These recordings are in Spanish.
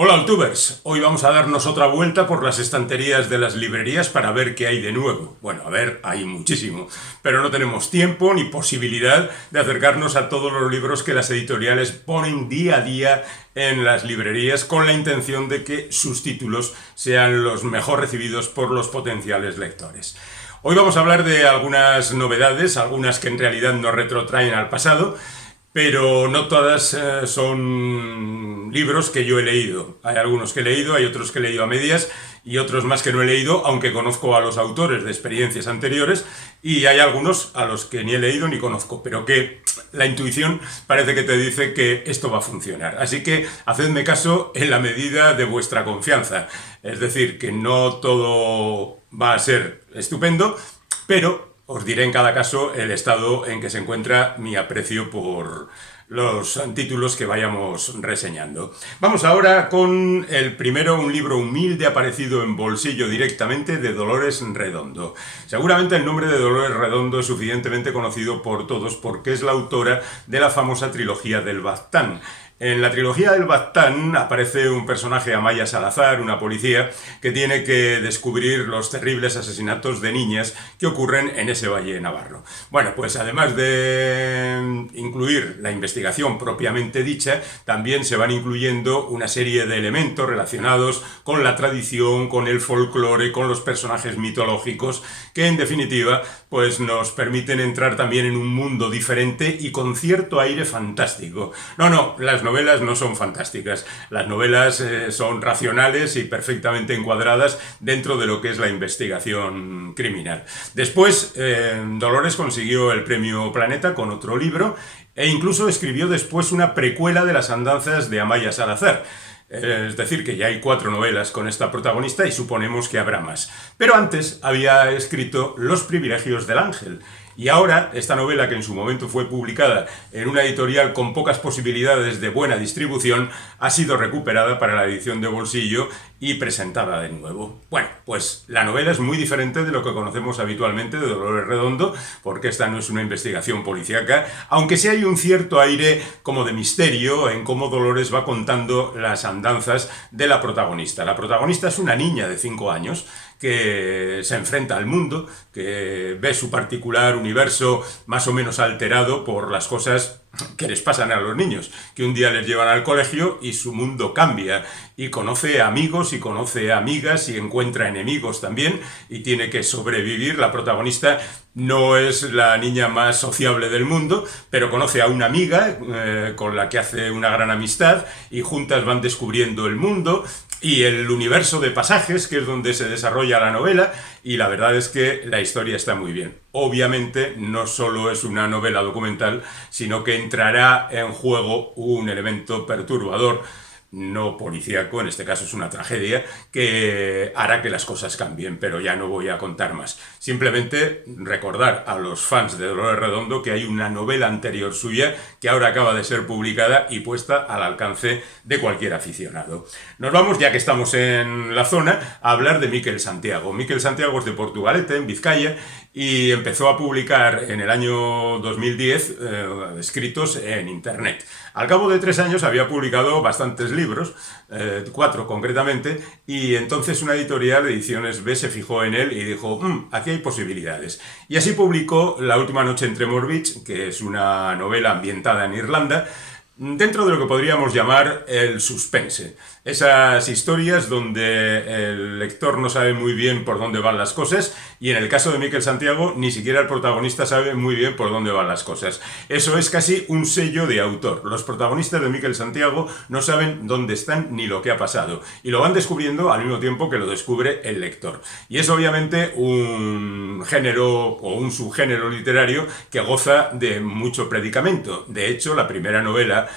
Hola Altubers, hoy vamos a darnos otra vuelta por las estanterías de las librerías para ver qué hay de nuevo. Bueno, a ver, hay muchísimo, pero no tenemos tiempo ni posibilidad de acercarnos a todos los libros que las editoriales ponen día a día en las librerías con la intención de que sus títulos sean los mejor recibidos por los potenciales lectores. Hoy vamos a hablar de algunas novedades, algunas que en realidad nos retrotraen al pasado, pero no todas son libros que yo he leído. Hay algunos que he leído, hay otros que he leído a medias y otros más que no he leído, aunque conozco a los autores de experiencias anteriores, y hay algunos a los que ni he leído ni conozco, pero que la intuición parece que te dice que esto va a funcionar. Así que hacedme caso en la medida de vuestra confianza. Es decir, que no todo va a ser estupendo, pero os diré en cada caso el estado en que se encuentra mi aprecio por los títulos que vayamos reseñando. Vamos ahora con el primero, un libro humilde aparecido en bolsillo directamente de Dolores Redondo. Seguramente el nombre de Dolores Redondo es suficientemente conocido por todos porque es la autora de la famosa trilogía del Baztán. En la trilogía del Baztán aparece un personaje, Amaya Salazar, una policía, que tiene que descubrir los terribles asesinatos de niñas que ocurren en ese valle navarro. Bueno, pues además de incluir la investigación propiamente dicha, también se van incluyendo una serie de elementos relacionados con la tradición, con el folclore, con los personajes mitológicos, que en definitiva pues nos permiten entrar también en un mundo diferente y con cierto aire fantástico. No, las novelas no son fantásticas, las novelas son racionales y perfectamente encuadradas dentro de lo que es la investigación criminal. Después, Dolores consiguió el premio Planeta con otro libro e incluso escribió después una precuela de las andanzas de Amaya Salazar. Es decir, que ya hay 4 novelas con esta protagonista y suponemos que habrá más. Pero antes había escrito Los privilegios del ángel. Y ahora, esta novela, que en su momento fue publicada en una editorial con pocas posibilidades de buena distribución, ha sido recuperada para la edición de bolsillo y presentada de nuevo. Bueno, pues la novela es muy diferente de lo que conocemos habitualmente de Dolores Redondo, porque esta no es una investigación policíaca, aunque sí hay un cierto aire como de misterio en cómo Dolores va contando las andanzas de la protagonista. La protagonista es una niña de 5 años que se enfrenta al mundo, que ve su particular universo más o menos alterado por las cosas que les pasan a los niños, que un día les llevan al colegio y su mundo cambia, y conoce amigos y conoce amigas y encuentra enemigos también, y tiene que sobrevivir. La protagonista no es la niña más sociable del mundo, pero conoce a una amiga con la que hace una gran amistad, y juntas van descubriendo el mundo y el universo de pasajes, que es donde se desarrolla la novela, y la verdad es que la historia está muy bien. Obviamente no solo es una novela documental, sino que entrará en juego un elemento perturbador, no policíaco, en este caso es una tragedia, que hará que las cosas cambien, pero ya no voy a contar más. Simplemente recordar a los fans de Dolores Redondo que hay una novela anterior suya que ahora acaba de ser publicada y puesta al alcance de cualquier aficionado. Nos vamos, ya que estamos en la zona, a hablar de Miquel Santiago. Miquel Santiago es de Portugalete, en Vizcaya, y empezó a publicar en el año 2010 escritos en internet. Al cabo de 3 años había publicado bastantes libros, 4 concretamente, y entonces una editorial de Ediciones B se fijó en él y dijo, aquí hay posibilidades. Y así publicó La última noche en Tremor Beach, que es una novela ambientada en Irlanda, dentro de lo que podríamos llamar el suspense. Esas historias donde el lector no sabe muy bien por dónde van las cosas, y en el caso de Miquel Santiago ni siquiera el protagonista sabe muy bien por dónde van las cosas. Eso es casi un sello de autor. Los protagonistas de Miquel Santiago no saben dónde están ni lo que ha pasado, y lo van descubriendo al mismo tiempo que lo descubre el lector. Y es obviamente un género o un subgénero literario que goza de mucho predicamento. De hecho, la primera novela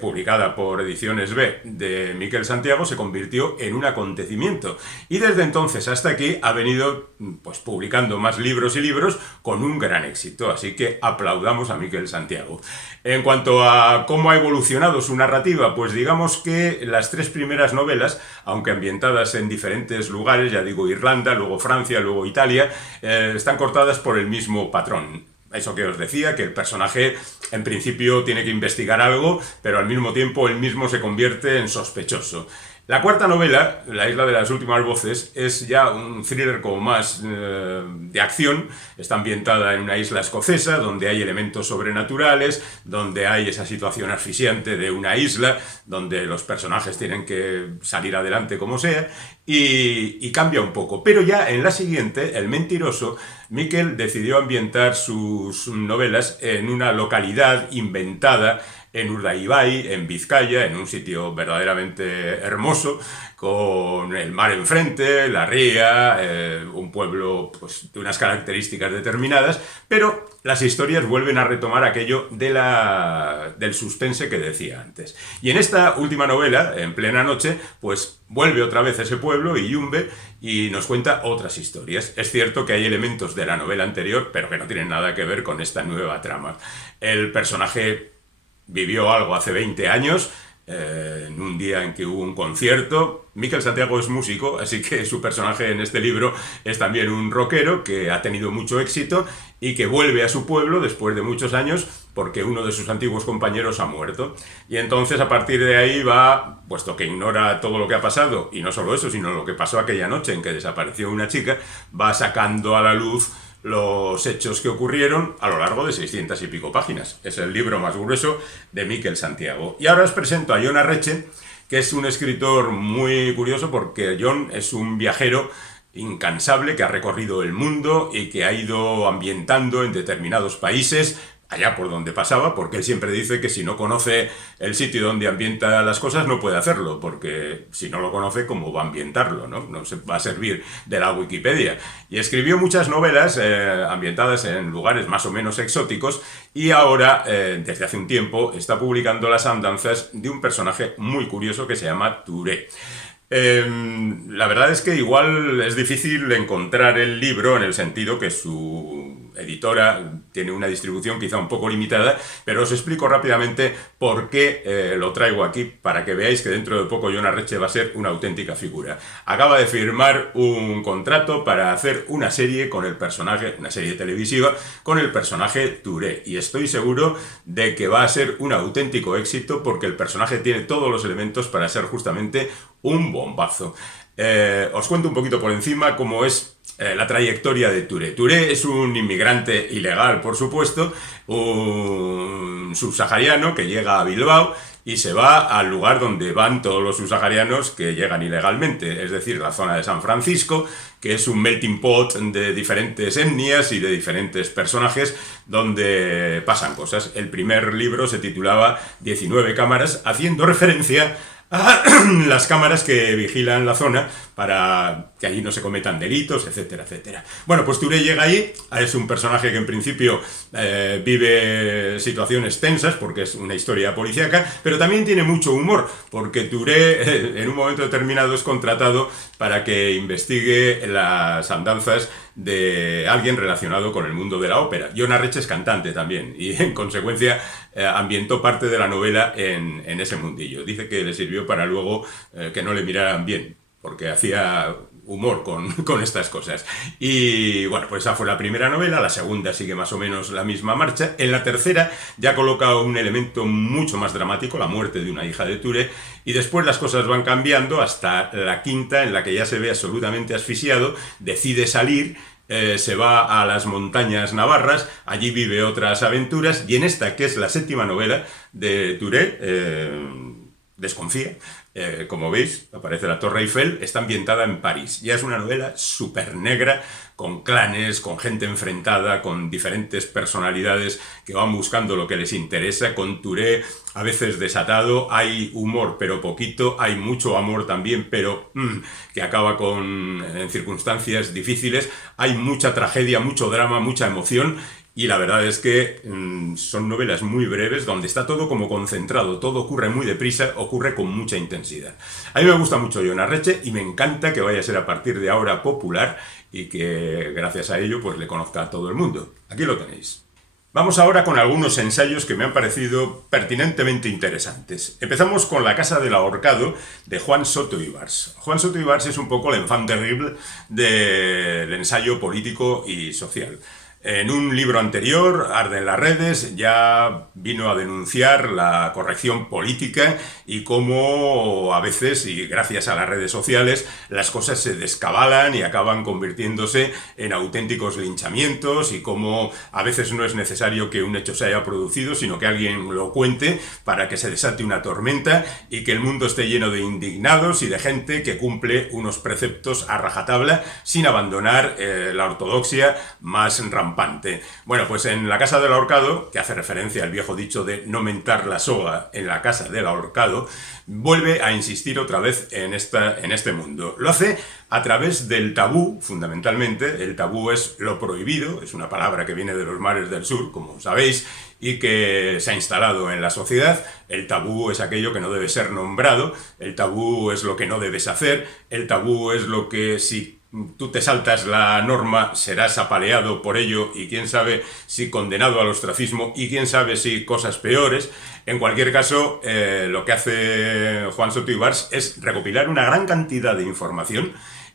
publicada por Ediciones B de Miquel Santiago se convirtió en un acontecimiento, y desde entonces hasta aquí ha venido pues publicando más libros y libros con un gran éxito, así que aplaudamos a Miquel Santiago. En cuanto a cómo ha evolucionado su narrativa, pues digamos que las 3 primeras novelas, aunque ambientadas en diferentes lugares, ya digo Irlanda, luego Francia, luego Italia, están cortadas por el mismo patrón. eso que os decía, que el personaje en principio tiene que investigar algo, pero al mismo tiempo él mismo se convierte en sospechoso. La cuarta novela, La isla de las últimas voces, es ya un thriller como más de acción. Está ambientada en una isla escocesa donde hay elementos sobrenaturales, donde hay esa situación asfixiante de una isla, donde los personajes tienen que salir adelante como sea, y cambia un poco. Pero ya en la siguiente, El mentiroso, Miquel decidió ambientar sus novelas en una localidad inventada en Urdaibai, en Vizcaya, en un sitio verdaderamente hermoso, con el mar enfrente, la ría, un pueblo pues, de unas características determinadas, pero las historias vuelven a retomar aquello del suspense que decía antes. Y en esta última novela, En plena noche, pues vuelve otra vez ese pueblo, Iyumbe, y nos cuenta otras historias. Es cierto que hay elementos de la novela anterior, pero que no tienen nada que ver con esta nueva trama. El personaje vivió algo hace 20 años, en un día en que hubo un concierto. Miquel Santiago es músico, así que su personaje en este libro es también un rockero que ha tenido mucho éxito y que vuelve a su pueblo después de muchos años porque uno de sus antiguos compañeros ha muerto. Y entonces a partir de ahí va, puesto que ignora todo lo que ha pasado, y no solo eso, sino lo que pasó aquella noche en que desapareció una chica, va sacando a la luz los hechos que ocurrieron a lo largo de 600 y pico páginas. Es el libro más grueso de Miquel Santiago. Y ahora os presento a Jon Arretxe, que es un escritor muy curioso porque Jon es un viajero incansable que ha recorrido el mundo y que ha ido ambientando en determinados países, allá por donde pasaba, porque él siempre dice que si no conoce el sitio donde ambienta las cosas no puede hacerlo, porque si no lo conoce, ¿cómo va a ambientarlo? No se va a servir de la Wikipedia. Y escribió muchas novelas ambientadas en lugares más o menos exóticos y ahora, desde hace un tiempo, está publicando las andanzas de un personaje muy curioso que se llama Touré. La verdad es que igual es difícil encontrar el libro en el sentido que su editora tiene una distribución quizá un poco limitada, pero os explico rápidamente por qué lo traigo aquí para que veáis que dentro de poco Jon Arretxe va a ser una auténtica figura. Acaba de firmar un contrato para hacer una serie con el personaje, una serie televisiva con el personaje Touré, y estoy seguro de que va a ser un auténtico éxito porque el personaje tiene todos los elementos para ser justamente un bombazo. Os cuento un poquito por encima cómo es la trayectoria de Touré. Touré es un inmigrante ilegal, por supuesto, un subsahariano que llega a Bilbao y se va al lugar donde van todos los subsaharianos que llegan ilegalmente, es decir, la zona de San Francisco, que es un melting pot de diferentes etnias y de diferentes personajes donde pasan cosas. El primer libro se titulaba 19 cámaras, haciendo referencia a las cámaras que vigilan la zona para que allí no se cometan delitos, etcétera, etcétera. Bueno, pues Touré llega ahí, es un personaje que en principio vive situaciones tensas porque es una historia policíaca, pero también tiene mucho humor, porque Touré en un momento determinado es contratado para que investigue las andanzas de alguien relacionado con el mundo de la ópera. Jon Arretxe es cantante también y en consecuencia ambientó parte de la novela en ese mundillo. Dice que le sirvió para luego que no le miraran bien, porque hacía humor con estas cosas. Y bueno, pues esa fue la primera novela, la segunda sigue más o menos la misma marcha. En la tercera ya coloca un elemento mucho más dramático, la muerte de una hija de Touré, y después las cosas van cambiando hasta la quinta, en la que ya se ve absolutamente asfixiado, decide salir, se va a las montañas navarras, allí vive otras aventuras, y en esta, que es la séptima novela de Touré, desconfía. Como veis, aparece la Torre Eiffel, está ambientada en París. Ya es una novela súper negra, con clanes, con gente enfrentada, con diferentes personalidades que van buscando lo que les interesa, con Touré a veces desatado. Hay humor, pero poquito, hay mucho amor también, pero que acaba en circunstancias difíciles. Hay mucha tragedia, mucho drama, mucha emoción. Y la verdad es que son novelas muy breves, donde está todo como concentrado, todo ocurre muy deprisa, ocurre con mucha intensidad. A mí me gusta mucho Jon Arretxe y me encanta que vaya a ser a partir de ahora popular y que gracias a ello pues le conozca a todo el mundo. Aquí lo tenéis. Vamos ahora con algunos ensayos que me han parecido pertinentemente interesantes. Empezamos con La casa del ahorcado, de Juan Soto Ibars. Juan Soto Ibars es un poco el enfant terrible del ensayo político y social. En un libro anterior, Arden las redes, ya vino a denunciar la corrección política y cómo a veces, y gracias a las redes sociales, las cosas se descabalan y acaban convirtiéndose en auténticos linchamientos y cómo a veces no es necesario que un hecho se haya producido, sino que alguien lo cuente para que se desate una tormenta y que el mundo esté lleno de indignados y de gente que cumple unos preceptos a rajatabla sin abandonar la ortodoxia más rampante. Bueno, pues en La Casa del Ahorcado, que hace referencia al viejo dicho de no mentar la soga en la casa del ahorcado, vuelve a insistir otra vez en este mundo. Lo hace a través del tabú, fundamentalmente. El tabú es lo prohibido, es una palabra que viene de los mares del sur, como sabéis, y que se ha instalado en la sociedad. El tabú es aquello que no debe ser nombrado, el tabú es lo que no debes hacer, el tabú es lo que si tú te saltas la norma serás apaleado por ello y quién sabe si condenado al ostracismo y quién sabe si cosas peores. En cualquier caso, lo que hace Juan Soto Ibars es recopilar una gran cantidad de información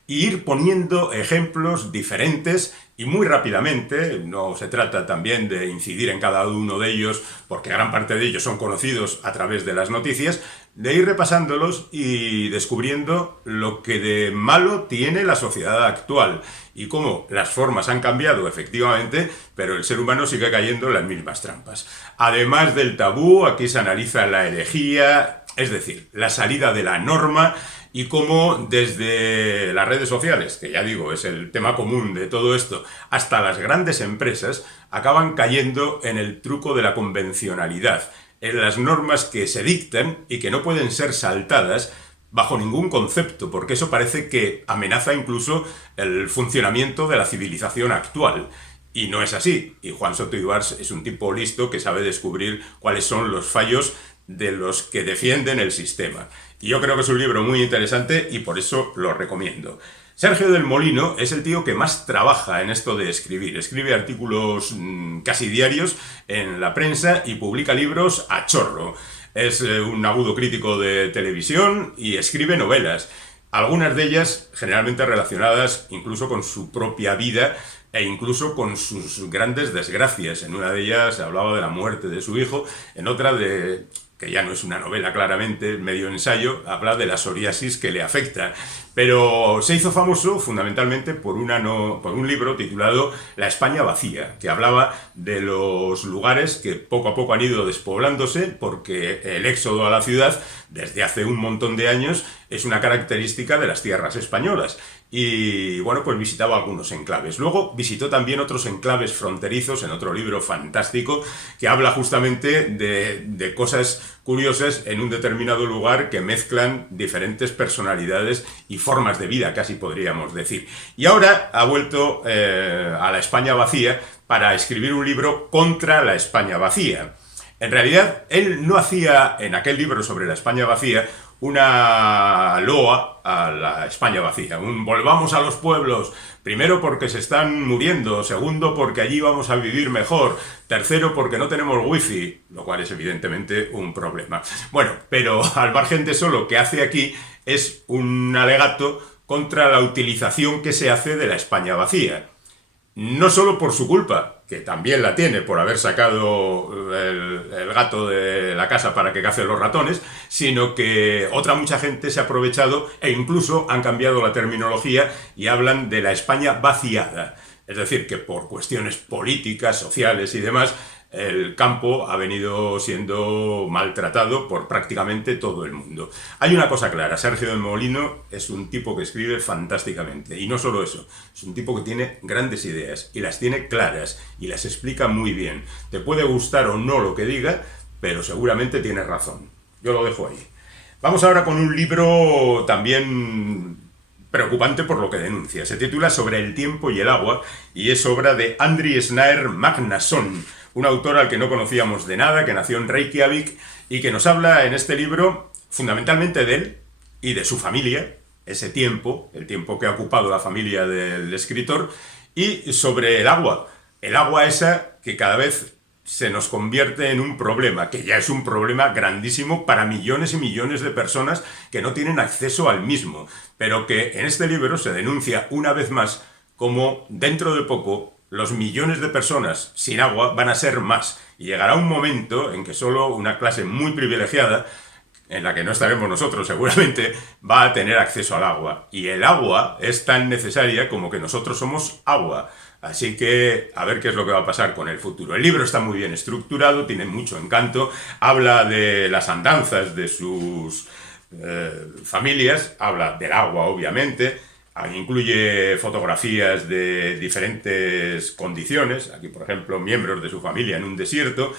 e ir poniendo ejemplos diferentes y muy rápidamente. No se trata también de incidir en cada uno de ellos, porque gran parte de ellos son conocidos a través de las noticias, de ir repasándolos y descubriendo lo que de malo tiene la sociedad actual y cómo las formas han cambiado efectivamente, pero el ser humano sigue cayendo en las mismas trampas. Además del tabú, aquí se analiza la herejía, es decir, la salida de la norma, y cómo desde las redes sociales, que ya digo, es el tema común de todo esto, hasta las grandes empresas, acaban cayendo en el truco de la convencionalidad, en las normas que se dictan y que no pueden ser saltadas bajo ningún concepto, porque eso parece que amenaza incluso el funcionamiento de la civilización actual. Y no es así. Y Juan Soto Ibars es un tipo listo que sabe descubrir cuáles son los fallos de los que defienden el sistema. Y yo creo que es un libro muy interesante y por eso lo recomiendo. Sergio del Molino es el tío que más trabaja en esto de escribir. Escribe artículos casi diarios en la prensa y publica libros a chorro. Es un agudo crítico de televisión y escribe novelas. Algunas de ellas generalmente relacionadas incluso con su propia vida e incluso con sus grandes desgracias. En una de ellas hablaba de la muerte de su hijo, en otra que ya no es una novela claramente, medio ensayo, habla de la psoriasis que le afecta. Pero se hizo famoso fundamentalmente por un libro titulado La España vacía, que hablaba de los lugares que poco a poco han ido despoblándose porque el éxodo a la ciudad desde hace un montón de años es una característica de las tierras españolas. Y bueno, pues visitaba algunos enclaves. Luego visitó también otros enclaves fronterizos en otro libro fantástico que habla justamente de cosas curiosas en un determinado lugar que mezclan diferentes personalidades y formas de vida, casi podríamos decir. Y ahora ha vuelto a la España vacía para escribir un libro contra la España vacía. En realidad, él no hacía en aquel libro sobre la España vacía una loa a la España vacía, un volvamos a los pueblos, primero porque se están muriendo, segundo porque allí vamos a vivir mejor, tercero porque no tenemos wifi, lo cual es evidentemente un problema. Bueno, pero al margen de eso, lo que hace aquí es un alegato contra la utilización que se hace de la España vacía. No solo por su culpa, que también la tiene por haber sacado el gato de la casa para que cace los ratones, sino que otra mucha gente se ha aprovechado e incluso han cambiado la terminología y hablan de la España vaciada. Es decir, que por cuestiones políticas, sociales y demás, el campo ha venido siendo maltratado por prácticamente todo el mundo. Hay una cosa clara, Sergio del Molino es un tipo que escribe fantásticamente, y no solo eso, es un tipo que tiene grandes ideas, y las tiene claras, y las explica muy bien. Te puede gustar o no lo que diga, pero seguramente tiene razón. Yo lo dejo ahí. Vamos ahora con un libro también preocupante por lo que denuncia. Se titula Sobre el tiempo y el agua, y es obra de Andri Snær Magnason, un autor al que no conocíamos de nada, que nació en Reykjavik y que nos habla en este libro fundamentalmente de él y de su familia, ese tiempo, el tiempo que ha ocupado la familia del escritor, y sobre el agua esa que cada vez se nos convierte en un problema, que ya es un problema grandísimo para millones y millones de personas que no tienen acceso al mismo, pero que en este libro se denuncia una vez más como dentro de poco los millones de personas sin agua van a ser más. Y llegará un momento en que solo una clase muy privilegiada, en la que no estaremos nosotros seguramente, va a tener acceso al agua. Y el agua es tan necesaria como que nosotros somos agua. Así que a ver qué es lo que va a pasar con el futuro. El libro está muy bien estructurado, tiene mucho encanto, habla de las andanzas de sus familias, habla del agua obviamente, incluye fotografías de diferentes condiciones. Aquí, por ejemplo, miembros de su familia en un desierto.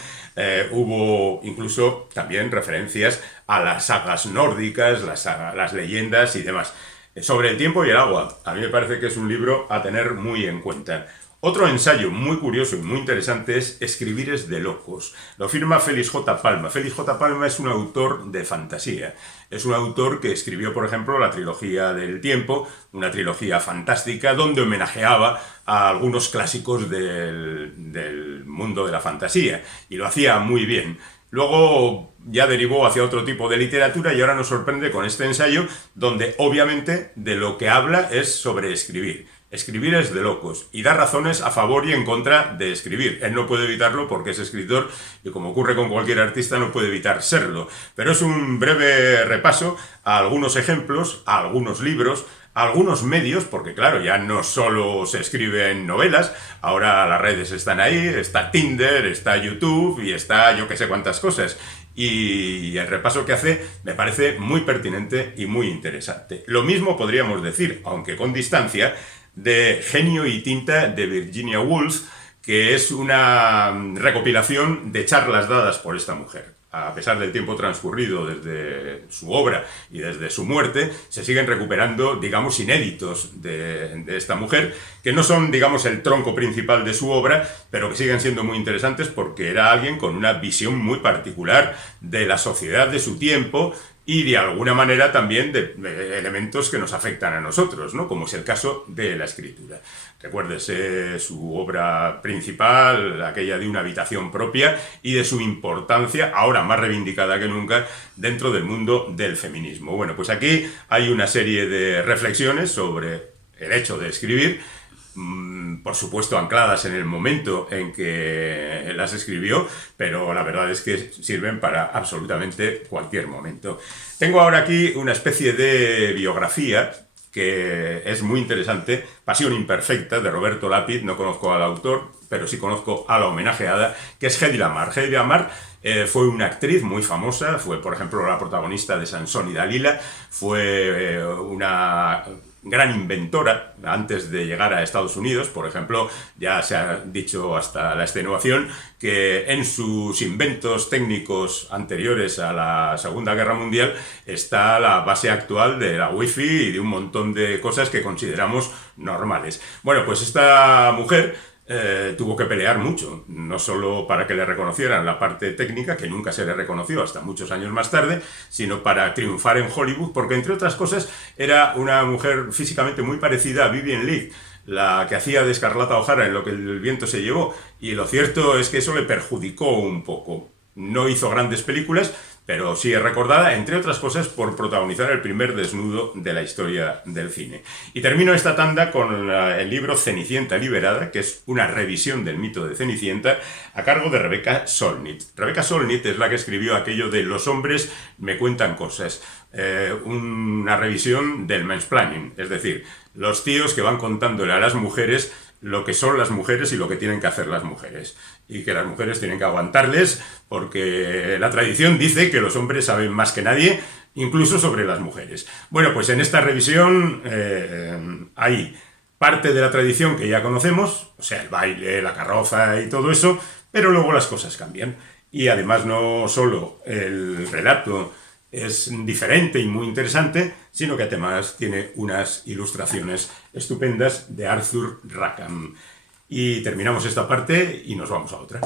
Hubo incluso también referencias a las sagas nórdicas, las leyendas y demás. Sobre el tiempo y el agua, a mí me parece que es un libro a tener muy en cuenta. Otro ensayo muy curioso y muy interesante es Escribir es de locos. Lo firma Félix J. Palma. Félix J. Palma es un autor de fantasía. Es un autor que escribió, por ejemplo, la trilogía del tiempo, una trilogía fantástica donde homenajeaba a algunos clásicos del mundo de la fantasía. Y lo hacía muy bien. Luego ya derivó hacia otro tipo de literatura y ahora nos sorprende con este ensayo donde obviamente de lo que habla es sobre escribir. Escribir es de locos y da razones a favor y en contra de escribir. Él no puede evitarlo porque es escritor y, como ocurre con cualquier artista, no puede evitar serlo. Pero es un breve repaso a algunos ejemplos, a algunos libros, a algunos medios, porque claro, ya no solo se escriben novelas, ahora las redes están ahí, está Tinder, está YouTube y está yo que sé cuántas cosas. Y el repaso que hace me parece muy pertinente y muy interesante. Lo mismo podríamos decir, aunque con distancia, de Genio y tinta de Virginia Woolf, que es una recopilación de charlas dadas por esta mujer. A pesar del tiempo transcurrido desde su obra y desde su muerte, se siguen recuperando, digamos, inéditos de esta mujer, que no son, digamos, el tronco principal de su obra, pero que siguen siendo muy interesantes porque era alguien con una visión muy particular de la sociedad de su tiempo y de alguna manera también de elementos que nos afectan a nosotros, ¿no? Como es el caso de la escritura. Recuérdese su obra principal, aquella de Una habitación propia, y de su importancia, ahora más reivindicada que nunca, dentro del mundo del feminismo. Bueno, pues aquí hay una serie de reflexiones sobre el hecho de escribir, por supuesto ancladas en el momento en que las escribió, pero la verdad es que sirven para absolutamente cualquier momento. Tengo ahora aquí una especie de biografía que es muy interesante, Pasión imperfecta, de Roberto Lápid. No conozco al autor, pero sí conozco a la homenajeada, que es Hedy Lamarr. Hedy Lamarr fue una actriz muy famosa, fue, por ejemplo, la protagonista de Sansón y Dalila, fue una gran inventora antes de llegar a Estados Unidos. Por ejemplo, ya se ha dicho hasta la extenuación que en sus inventos técnicos anteriores a la Segunda Guerra Mundial está la base actual de la Wi-Fi y de un montón de cosas que consideramos normales. Bueno, pues esta mujer tuvo que pelear mucho, no solo para que le reconocieran la parte técnica, que nunca se le reconoció hasta muchos años más tarde, sino para triunfar en Hollywood, porque entre otras cosas era una mujer físicamente muy parecida a Vivien Leigh, la que hacía de Escarlata O'Hara en Lo que el viento se llevó, y lo cierto es que eso le perjudicó un poco. No hizo grandes películas, pero sí es recordada, entre otras cosas, por protagonizar el primer desnudo de la historia del cine. Y termino esta tanda con el libro Cenicienta liberada, que es una revisión del mito de Cenicienta, a cargo de Rebecca Solnit. Rebecca Solnit es la que escribió aquello de Los hombres me cuentan cosas, una revisión del mansplaining, es decir, los tíos que van contándole a las mujeres lo que son las mujeres y lo que tienen que hacer las mujeres. Y que las mujeres tienen que aguantarles porque la tradición dice que los hombres saben más que nadie, incluso sobre las mujeres. Bueno, pues en esta revisión hay parte de la tradición que ya conocemos, o sea, el baile, la carroza y todo eso, pero luego las cosas cambian. Y además no solo el relato es diferente y muy interesante, sino que además tiene unas ilustraciones estupendas de Arthur Rackham. Y terminamos esta parte y nos vamos a otra.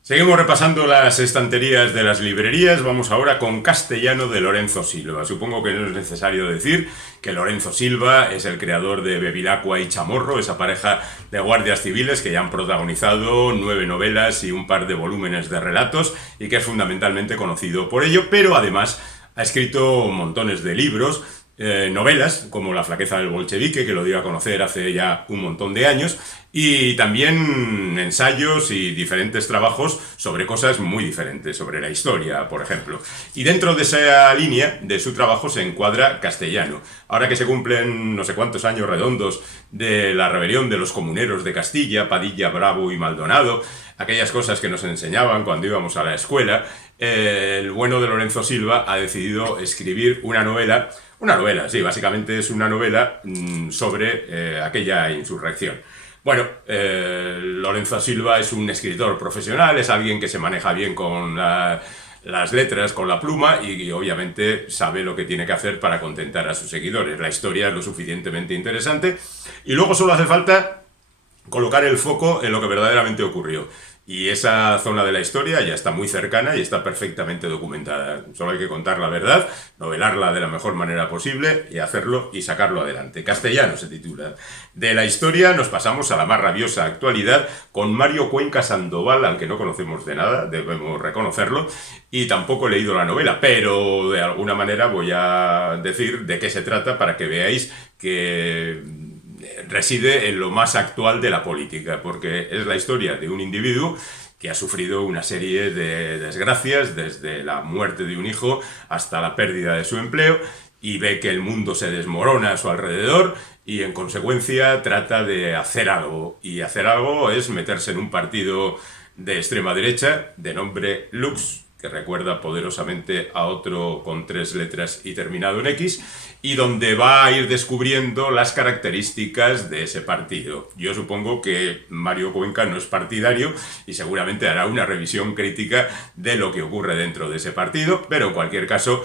Seguimos repasando las estanterías de las librerías. Vamos ahora con Castellano de Lorenzo Silva. Supongo que no es necesario decir que Lorenzo Silva es el creador de Bevilacqua y Chamorro, esa pareja de guardias civiles que ya han protagonizado 9 novelas y un par de volúmenes de relatos y que es fundamentalmente conocido por ello, pero además ha escrito montones de libros. novelas como La flaqueza del bolchevique, que lo dio a conocer hace ya un montón de años, y también ensayos y diferentes trabajos sobre cosas muy diferentes, sobre la historia, por ejemplo. Y dentro de esa línea de su trabajo se encuadra Castellano. Ahora que se cumplen no sé cuántos años redondos de la rebelión de los comuneros de Castilla, Padilla, Bravo y Maldonado, aquellas cosas que nos enseñaban cuando íbamos a la escuela, el bueno de Lorenzo Silva ha decidido escribir una novela, sí, básicamente es una novela sobre aquella insurrección. Bueno, Lorenzo Silva es un escritor profesional, es alguien que se maneja bien con las letras, con la pluma, y obviamente sabe lo que tiene que hacer para contentar a sus seguidores. La historia es lo suficientemente interesante y luego solo hace falta colocar el foco en lo que verdaderamente ocurrió. Y esa zona de la historia ya está muy cercana y está perfectamente documentada. Solo hay que contar la verdad, novelarla de la mejor manera posible y hacerlo y sacarlo adelante. Castellano se titula. De la historia nos pasamos a la más rabiosa actualidad con Mario Cuenca Sandoval, al que no conocemos de nada, debemos reconocerlo, y tampoco he leído la novela, pero de alguna manera voy a decir de qué se trata para que veáis que reside en lo más actual de la política, porque es la historia de un individuo que ha sufrido una serie de desgracias, desde la muerte de un hijo hasta la pérdida de su empleo, y ve que el mundo se desmorona a su alrededor y en consecuencia trata de hacer algo. Y hacer algo es meterse en un partido de extrema derecha de nombre Lux, que recuerda poderosamente a otro con 3 letras y terminado en X, y donde va a ir descubriendo las características de ese partido. Yo supongo que Mario Cuenca no es partidario y seguramente hará una revisión crítica de lo que ocurre dentro de ese partido, pero en cualquier caso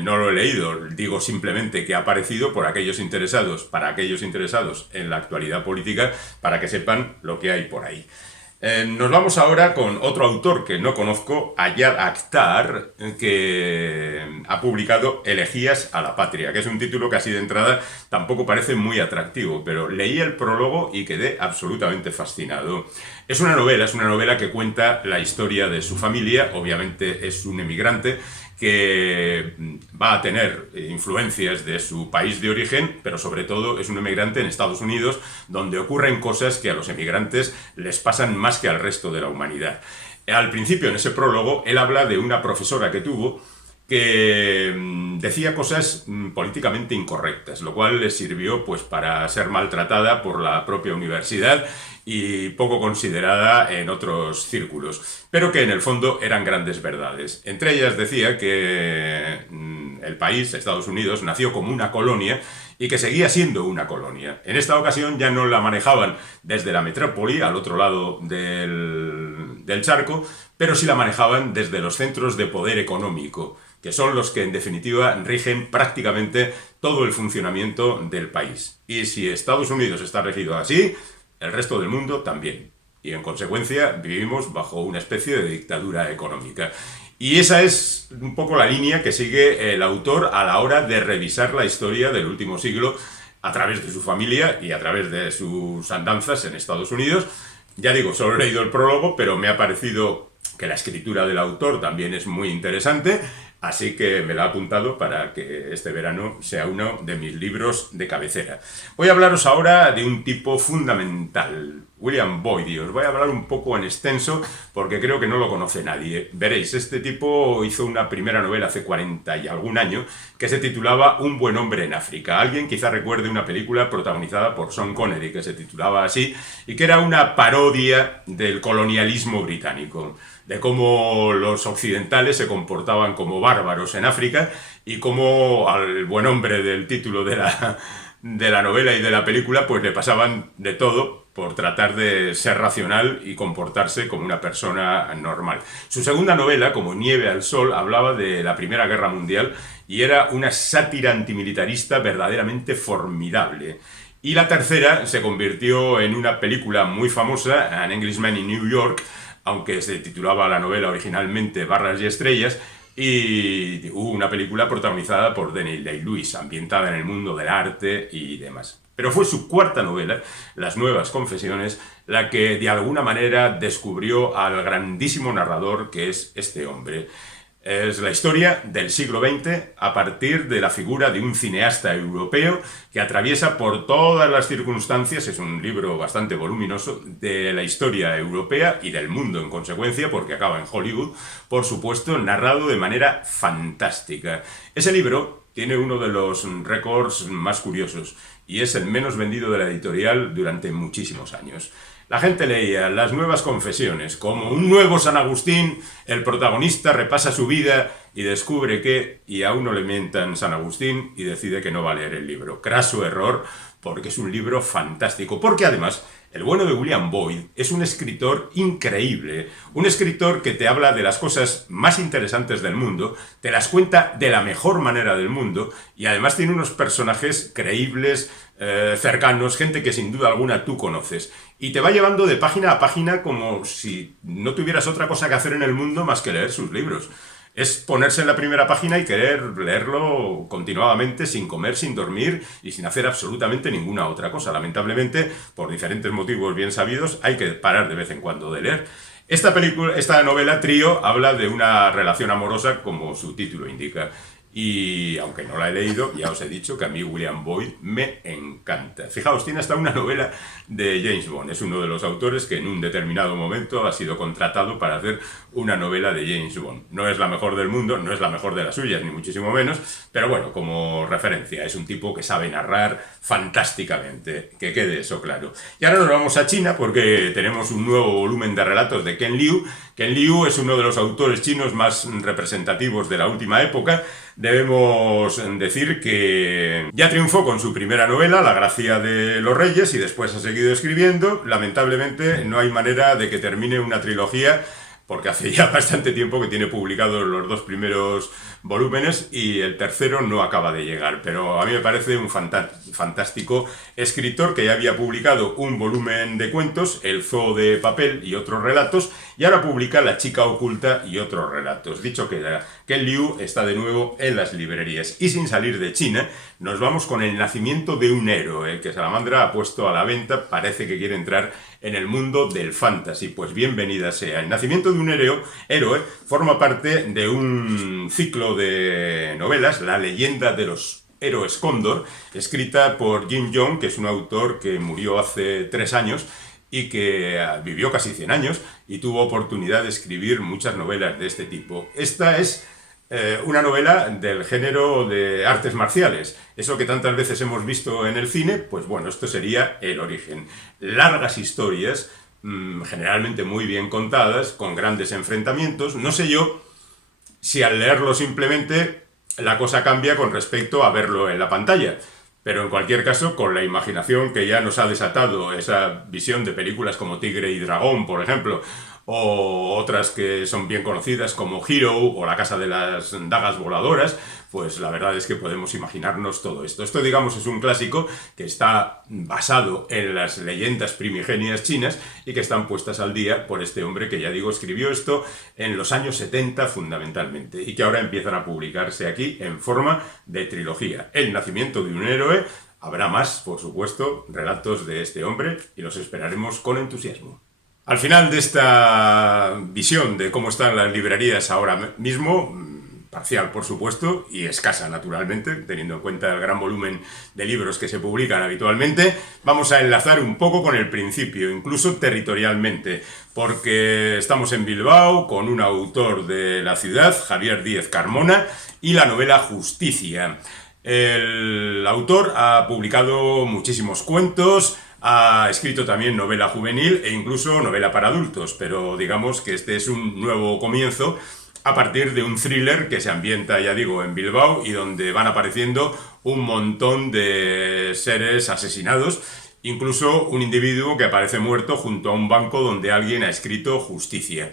no lo he leído, digo simplemente que ha aparecido para aquellos interesados en la actualidad política, para que sepan lo que hay por ahí. Nos vamos ahora con otro autor que no conozco, Ayad Akhtar, que ha publicado Elegías a la Patria, que es un título que así de entrada tampoco parece muy atractivo, pero leí el prólogo y quedé absolutamente fascinado. Es una novela que cuenta la historia de su familia, obviamente es un emigrante, que va a tener influencias de su país de origen, pero sobre todo es un emigrante en Estados Unidos, donde ocurren cosas que a los emigrantes les pasan más que al resto de la humanidad. Al principio, en ese prólogo, él habla de una profesora que tuvo que decía cosas políticamente incorrectas, lo cual le sirvió pues para ser maltratada por la propia universidad y poco considerada en otros círculos, pero que en el fondo eran grandes verdades. Entre ellas decía que el país, Estados Unidos, nació como una colonia y que seguía siendo una colonia. En esta ocasión ya no la manejaban desde la metrópoli, al otro lado del charco, pero sí la manejaban desde los centros de poder económico, que son los que en definitiva rigen prácticamente todo el funcionamiento del país. Y si Estados Unidos está regido así, el resto del mundo también. Y en consecuencia vivimos bajo una especie de dictadura económica. Y esa es un poco la línea que sigue el autor a la hora de revisar la historia del último siglo a través de su familia y a través de sus andanzas en Estados Unidos. Ya digo, solo he leído el prólogo, pero me ha parecido que la escritura del autor también es muy interesante, así que me la he apuntado para que este verano sea uno de mis libros de cabecera. Voy a hablaros ahora de un tipo fundamental, William Boyd, y os voy a hablar un poco en extenso porque creo que no lo conoce nadie. Veréis, este tipo hizo una primera novela hace 40 y algún año que se titulaba Un buen hombre en África. Alguien quizá recuerde una película protagonizada por Sean Connery que se titulaba así y que era una parodia del colonialismo británico, de cómo los occidentales se comportaban como bárbaros en África y cómo al buen hombre del título de la novela y de la película pues le pasaban de todo por tratar de ser racional y comportarse como una persona normal. Su segunda novela, Como nieve al sol, hablaba de la Primera Guerra Mundial y era una sátira antimilitarista verdaderamente formidable. Y la tercera se convirtió en una película muy famosa, An Englishman in New York, aunque se titulaba la novela originalmente Barras y Estrellas, y hubo una película protagonizada por Daniel Day-Lewis, ambientada en el mundo del arte y demás. Pero fue su cuarta novela, Las Nuevas Confesiones, la que de alguna manera descubrió al grandísimo narrador que es este hombre. Es la historia del siglo XX a partir de la figura de un cineasta europeo que atraviesa por todas las circunstancias, es un libro bastante voluminoso, de la historia europea y del mundo en consecuencia, porque acaba en Hollywood, por supuesto, narrado de manera fantástica. Ese libro tiene uno de los récords más curiosos y es el menos vendido de la editorial durante muchísimos años. La gente leía Las nuevas confesiones, como un nuevo San Agustín, el protagonista repasa su vida y descubre que, y a uno le mientan San Agustín y decide que no va a leer el libro. Craso error, porque es un libro fantástico, porque además el bueno de William Boyd es un escritor increíble, un escritor que te habla de las cosas más interesantes del mundo, te las cuenta de la mejor manera del mundo y además tiene unos personajes creíbles, cercanos, gente que sin duda alguna tú conoces. Y te va llevando de página a página como si no tuvieras otra cosa que hacer en el mundo más que leer sus libros. Es ponerse en la primera página y querer leerlo continuadamente, sin comer, sin dormir y sin hacer absolutamente ninguna otra cosa. Lamentablemente, por diferentes motivos bien sabidos, hay que parar de vez en cuando de leer. Esta novela, Trío, habla de una relación amorosa, como su título indica. Y aunque no la he leído, ya os he dicho que a mí William Boyd me encanta. Fijaos, tiene hasta una novela de James Bond. Es uno de los autores que en un determinado momento ha sido contratado para hacer una novela de James Bond. No es la mejor del mundo, no es la mejor de las suyas, ni muchísimo menos, pero bueno, como referencia, es un tipo que sabe narrar fantásticamente, que quede eso claro. Y ahora nos vamos a China porque tenemos un nuevo volumen de relatos de Ken Liu. Ken Liu es uno de los autores chinos más representativos de la última época. Debemos decir que ya triunfó con su primera novela, La gracia de los reyes, y después ha seguido escribiendo. Lamentablemente no hay manera de que termine una trilogía, porque hace ya bastante tiempo que tiene publicados los dos primeros volúmenes y el tercero no acaba de llegar. Pero a mí me parece un fantástico escritor que ya había publicado un volumen de cuentos, El zoo de papel y otros relatos, y ahora publica La chica oculta y otros relatos. Dicho queda, Ken Liu está de nuevo en las librerías. Y sin salir de China, nos vamos con El nacimiento de un héroe, que Salamandra ha puesto a la venta. Parece que quiere entrar en el mundo del fantasy. Pues bienvenida sea. El nacimiento de un héroe forma parte de un ciclo de novelas, La leyenda de los héroes cóndor, escrita por Jim Young, que es un autor que murió hace 3 años y que vivió casi 100 años y tuvo oportunidad de escribir muchas novelas de este tipo. Esta es una novela del género de artes marciales. Eso que tantas veces hemos visto en el cine, pues bueno, esto sería el origen. Largas historias, generalmente muy bien contadas, con grandes enfrentamientos. No sé yo si al leerlo simplemente la cosa cambia con respecto a verlo en la pantalla. Pero en cualquier caso, con la imaginación que ya nos ha desatado esa visión de películas como Tigre y Dragón, por ejemplo, o otras que son bien conocidas como Hero o La casa de las dagas voladoras, pues la verdad es que podemos imaginarnos todo esto. Esto, digamos, es un clásico que está basado en las leyendas primigenias chinas y que están puestas al día por este hombre que, ya digo, escribió esto en los años 70 fundamentalmente y que ahora empiezan a publicarse aquí en forma de trilogía. El nacimiento de un héroe. Habrá más, por supuesto, relatos de este hombre y los esperaremos con entusiasmo. Al final de esta visión de cómo están las librerías ahora mismo, parcial por supuesto y escasa naturalmente, teniendo en cuenta el gran volumen de libros que se publican habitualmente, vamos a enlazar un poco con el principio, incluso territorialmente, porque estamos en Bilbao con un autor de la ciudad, Javier Díez Carmona, y la novela Justicia. El autor ha publicado muchísimos cuentos, ha escrito también novela juvenil e incluso novela para adultos, pero digamos que este es un nuevo comienzo a partir de un thriller que se ambienta, ya digo, en Bilbao y donde van apareciendo un montón de seres asesinados, incluso un individuo que aparece muerto junto a un banco donde alguien ha escrito justicia.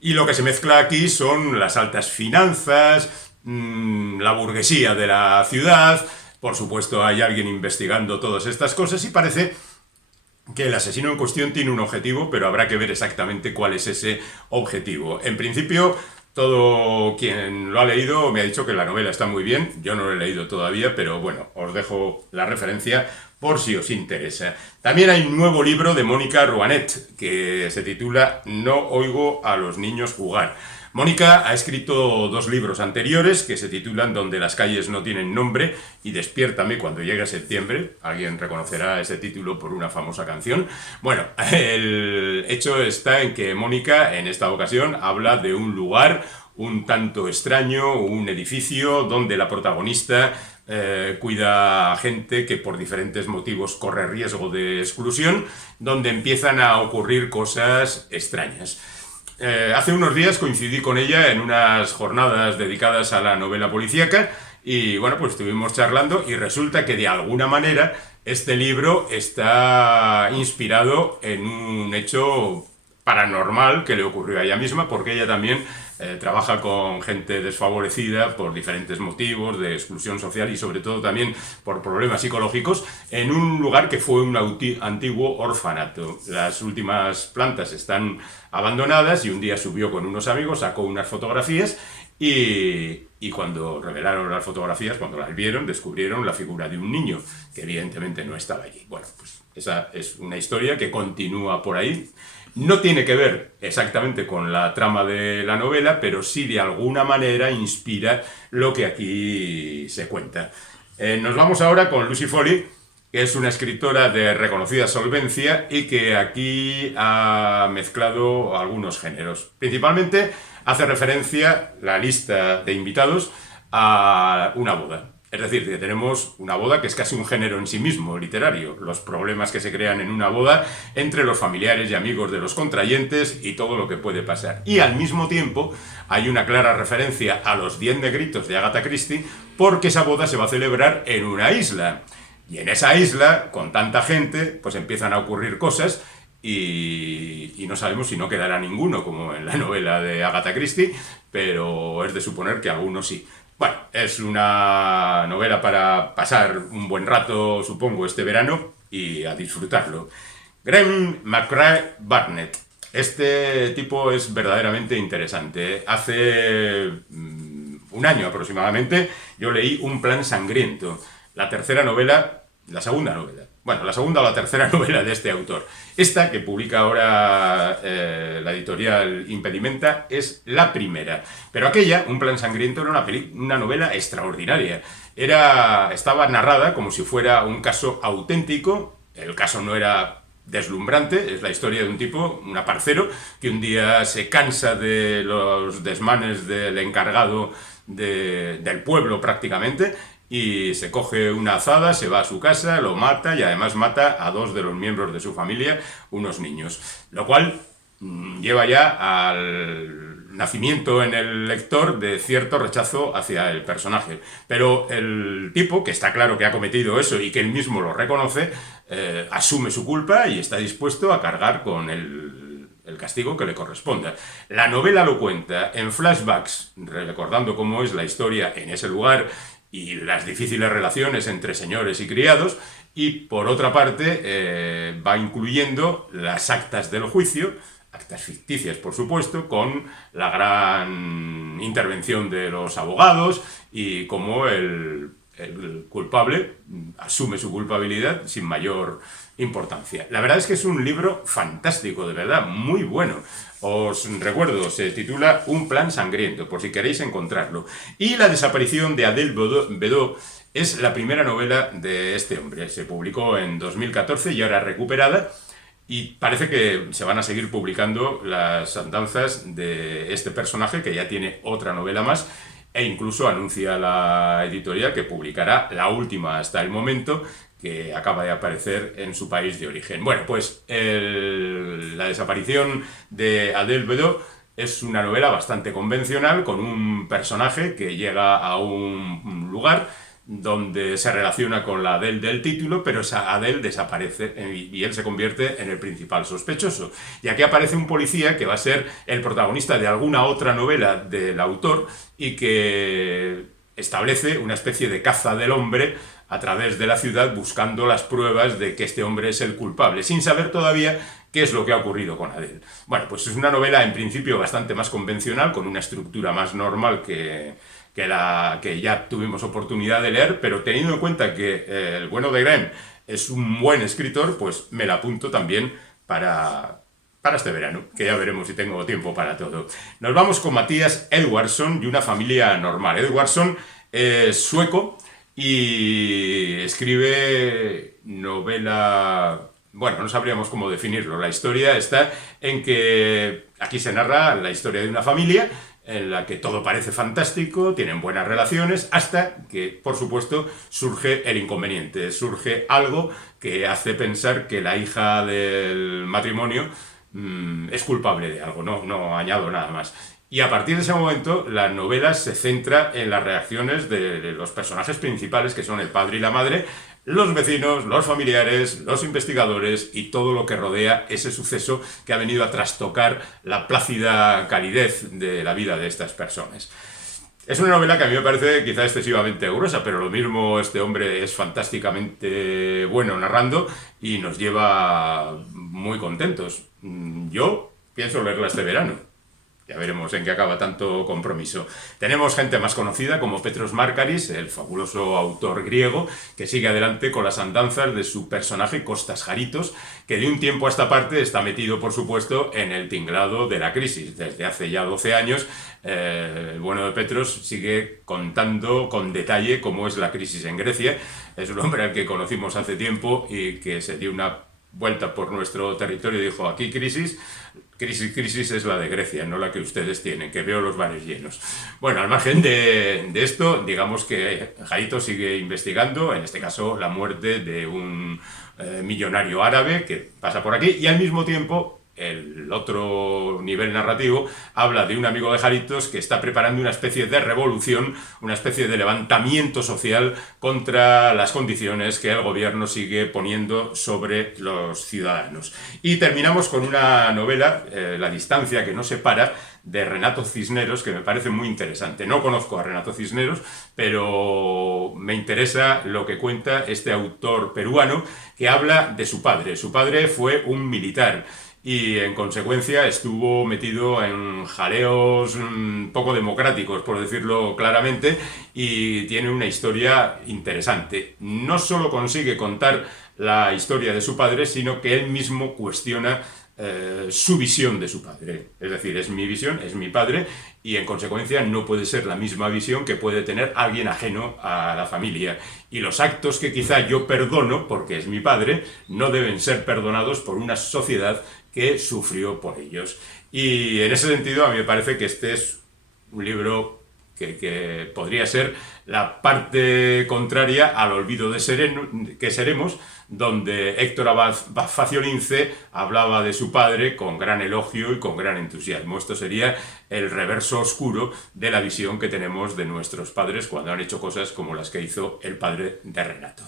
Y lo que se mezcla aquí son las altas finanzas, la burguesía de la ciudad. Por supuesto hay alguien investigando todas estas cosas y parece que el asesino en cuestión tiene un objetivo, pero habrá que ver exactamente cuál es ese objetivo. En principio, todo quien lo ha leído me ha dicho que la novela está muy bien. Yo no lo he leído todavía, pero bueno, os dejo la referencia por si os interesa. También hay un nuevo libro de Mónica Rouanet que se titula No oigo a los niños jugar. Mónica ha escrito dos libros anteriores que se titulan Donde las calles no tienen nombre y Despiértame cuando llegue septiembre. Alguien reconocerá ese título por una famosa canción. Bueno, el hecho está en que Mónica en esta ocasión habla de un lugar un tanto extraño, un edificio donde la protagonista cuida a gente que por diferentes motivos corre riesgo de exclusión, donde empiezan a ocurrir cosas extrañas. Hace unos días coincidí con ella en unas jornadas dedicadas a la novela policíaca y bueno, pues estuvimos charlando y resulta que de alguna manera este libro está inspirado en un hecho paranormal que le ocurrió a ella misma, porque ella también trabaja con gente desfavorecida por diferentes motivos de exclusión social y sobre todo también por problemas psicológicos, en un lugar que fue un antiguo orfanato. Las últimas plantas están abandonadas y un día subió con unos amigos, sacó unas fotografías y cuando revelaron las fotografías, cuando las vieron, descubrieron la figura de un niño que evidentemente no estaba allí. Bueno, pues esa es una historia que continúa por ahí. No tiene que ver exactamente con la trama de la novela, pero sí de alguna manera inspira lo que aquí se cuenta. Nos vamos ahora con Lucy Foley, que es una escritora de reconocida solvencia y que aquí ha mezclado algunos géneros. Principalmente hace referencia la lista de invitados a una boda. Es decir, que tenemos una boda que es casi un género en sí mismo, literario. Los problemas que se crean en una boda entre los familiares y amigos de los contrayentes y todo lo que puede pasar. Y al mismo tiempo hay una clara referencia a los 10 negritos de Agatha Christie, porque esa boda se va a celebrar en una isla. Y en esa isla, con tanta gente, pues empiezan a ocurrir cosas y no sabemos si no quedará ninguno, como en la novela de Agatha Christie, pero es de suponer que algunos sí. Bueno, es una novela para pasar un buen rato, supongo, este verano y a disfrutarlo. Graeme McCrae Barnett. Este tipo es verdaderamente interesante. Hace un año aproximadamente yo leí Un plan sangriento, la segunda o la tercera novela de este autor. Esta, que publica ahora la editorial Impedimenta, es la primera. Pero aquella, Un plan sangriento, era una novela extraordinaria. Estaba narrada como si fuera un caso auténtico. El caso no era deslumbrante, es la historia de un tipo, un aparcero, que un día se cansa de los desmanes del encargado del pueblo prácticamente, y se coge una azada, se va a su casa, lo mata y además mata a 2 de los miembros de su familia, unos niños. Lo cual lleva ya al nacimiento en el lector de cierto rechazo hacia el personaje. Pero el tipo, que está claro que ha cometido eso y que él mismo lo reconoce, asume su culpa y está dispuesto a cargar con el castigo que le corresponda. La novela lo cuenta en flashbacks, recordando cómo es la historia en ese lugar y las difíciles relaciones entre señores y criados, y por otra parte va incluyendo las actas del juicio, actas ficticias por supuesto, con la gran intervención de los abogados y cómo el culpable asume su culpabilidad sin mayor importancia. La verdad es que es un libro fantástico, de verdad, muy bueno. Os recuerdo, se titula Un plan sangriento, por si queréis encontrarlo. Y La desaparición de Adele Bedeau es la primera novela de este hombre. Se publicó en 2014 y ahora recuperada. Y parece que se van a seguir publicando las andanzas de este personaje, que ya tiene otra novela más, e incluso anuncia la editorial que publicará la última hasta el momento, que acaba de aparecer en su país de origen. Bueno, pues La desaparición de Adele Bedeau es una novela bastante convencional, con un personaje que llega a un lugar donde se relaciona con la Adele del título, pero esa Adele desaparece y él se convierte en el principal sospechoso. Y aquí aparece un policía que va a ser el protagonista de alguna otra novela del autor y que establece una especie de caza del hombre a través de la ciudad, buscando las pruebas de que este hombre es el culpable, sin saber todavía qué es lo que ha ocurrido con Adele. Bueno, pues es una novela en principio bastante más convencional, con una estructura más normal que la que ya tuvimos oportunidad de leer, pero teniendo en cuenta que el bueno de Graeme es un buen escritor, pues me la apunto también para para este verano, que ya veremos si tengo tiempo para todo. Nos vamos con Mattias Edvardsson y una familia normal. Edvardsson es sueco y escribe novela... Bueno, no sabríamos cómo definirlo. La historia está en que aquí se narra la historia de una familia en la que todo parece fantástico, tienen buenas relaciones, hasta que, por supuesto, surge el inconveniente, surge algo que hace pensar que la hija del matrimonio es culpable de algo, no añado nada más. Y a partir de ese momento, la novela se centra en las reacciones de los personajes principales, que son el padre y la madre, los vecinos, los familiares, los investigadores y todo lo que rodea ese suceso que ha venido a trastocar la plácida calidez de la vida de estas personas. Es una novela que a mí me parece quizá excesivamente gruesa, pero lo mismo este hombre es fantásticamente bueno narrando y nos lleva muy contentos. Yo pienso leerla este verano. Ya veremos en qué acaba tanto compromiso. Tenemos gente más conocida como Petros Markaris, el fabuloso autor griego, que sigue adelante con las andanzas de su personaje Kostas Haritos, que de un tiempo a esta parte está metido, por supuesto, en el tinglado de la crisis. Desde hace ya 12 años, el bueno de Petros sigue contando con detalle cómo es la crisis en Grecia. Es un hombre al que conocimos hace tiempo y que se dio una vuelta por nuestro territorio y dijo, aquí crisis es la de Grecia, no la que ustedes tienen, que veo los bares llenos. Bueno, al margen de esto, digamos que Haritos sigue investigando, en este caso, la muerte de un millonario árabe que pasa por aquí, y al mismo tiempo el otro nivel narrativo habla de un amigo de Haritos que está preparando una especie de revolución, una especie de levantamiento social contra las condiciones que el gobierno sigue poniendo sobre los ciudadanos. Y terminamos con una novela, La distancia que nos separa, de Renato Cisneros, que me parece muy interesante. No conozco a Renato Cisneros, pero me interesa lo que cuenta este autor peruano que habla de su padre. Su padre fue un militar y en consecuencia estuvo metido en jaleos poco democráticos, por decirlo claramente, y tiene una historia interesante. No solo consigue contar la historia de su padre, sino que él mismo cuestiona su visión de su padre. Es decir, es mi visión, es mi padre, y en consecuencia no puede ser la misma visión que puede tener alguien ajeno a la familia. Y los actos que quizá yo perdono, porque es mi padre, no deben ser perdonados por una sociedad que sufrió por ellos. Y en ese sentido a mí me parece que este es un libro que podría ser la parte contraria al olvido de que seremos, donde Héctor Abad Faciolince hablaba de su padre con gran elogio y con gran entusiasmo. Esto sería el reverso oscuro de la visión que tenemos de nuestros padres cuando han hecho cosas como las que hizo el padre de Renato.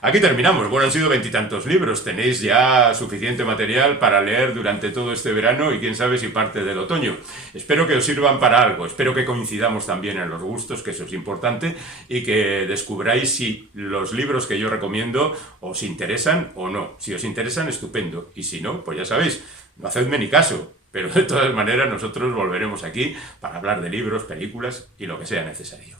Aquí terminamos. Bueno, han sido 20 y tantos libros. Tenéis ya suficiente material para leer durante todo este verano y quién sabe si parte del otoño. Espero que os sirvan para algo. Espero que coincidamos también en los gustos, que eso es importante, y que descubráis si los libros que yo recomiendo os interesan o no. Si os interesan, estupendo. Y si no, pues ya sabéis, no hacedme ni caso. Pero de todas maneras nosotros volveremos aquí para hablar de libros, películas y lo que sea necesario.